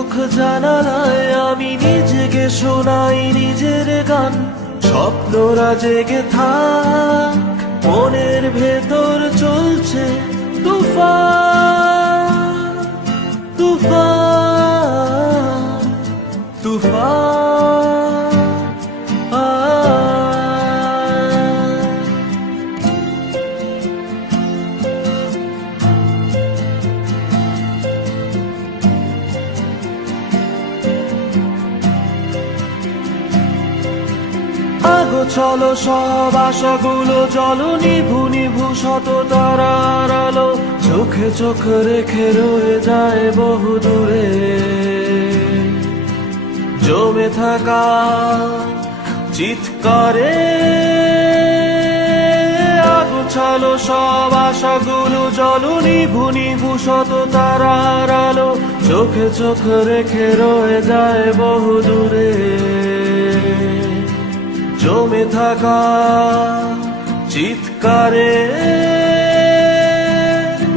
চোখ জানালায় আমি নিজেকে শোনাই নিজের গান। স্বপ্নরা জেগে থাক, মনের ভেতর চলছে তুফান, তুফান, তুফান। আগো চলো সব আশাগুলো জল, নিভু নিভু শত তারার আলো চোখে চোখ রেখে রয়ে যায় বহু দূরে জমে থাকা চিৎকারে। আগো চলো সব আশাগুলো জল, নিভু নিভু শত তারার আলো চোখে চোখ রেখে রয়ে যায় বহু দূরে জমে থাকা চিৎকারে।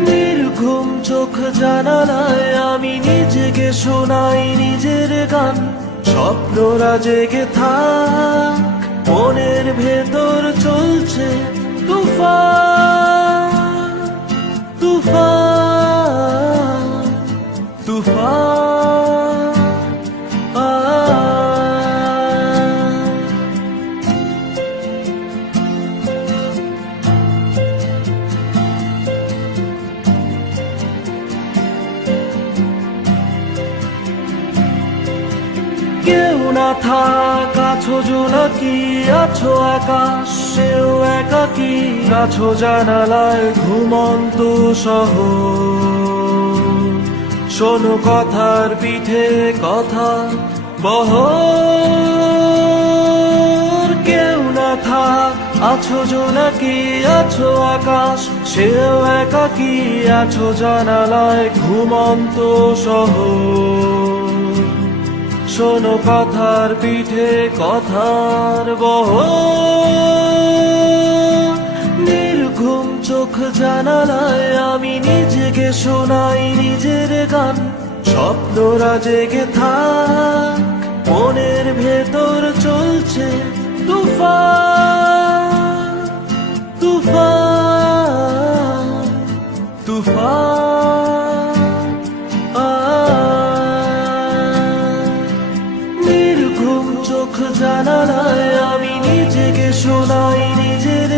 নির্ঘুম চোখ জানালায় আমি নিজেকে শোনাই নিজের গান। স্বপ্নরা জেগে থাক, মনের ভেতর চলছে তুফান, তুফান, তুফান। কেউ না থাক, আছো জোনাকি, আছো আকাশ সেও একাকি, আছো জানালায় ঘুমন্ত শহর। শোনো কথার পিঠে কথা বহর। কেউ না থাক, আছো জোনাকি, আছো আকাশ সেও একাকি, আছো জানালায় ঘুমন্ত শহর। শোনো কথার পিঠে কথার বহর। নির্ঘুম চোখ জানালায় আমি নিজেকে শোনাই নিজের গান। স্বপ্নরা জেগে থাক, মনের ভেতর চলছে তুফান, তুফান, তুফান। নির্ঘুম চোখ জানালায় আমি নিজেকে শোনাই নিজের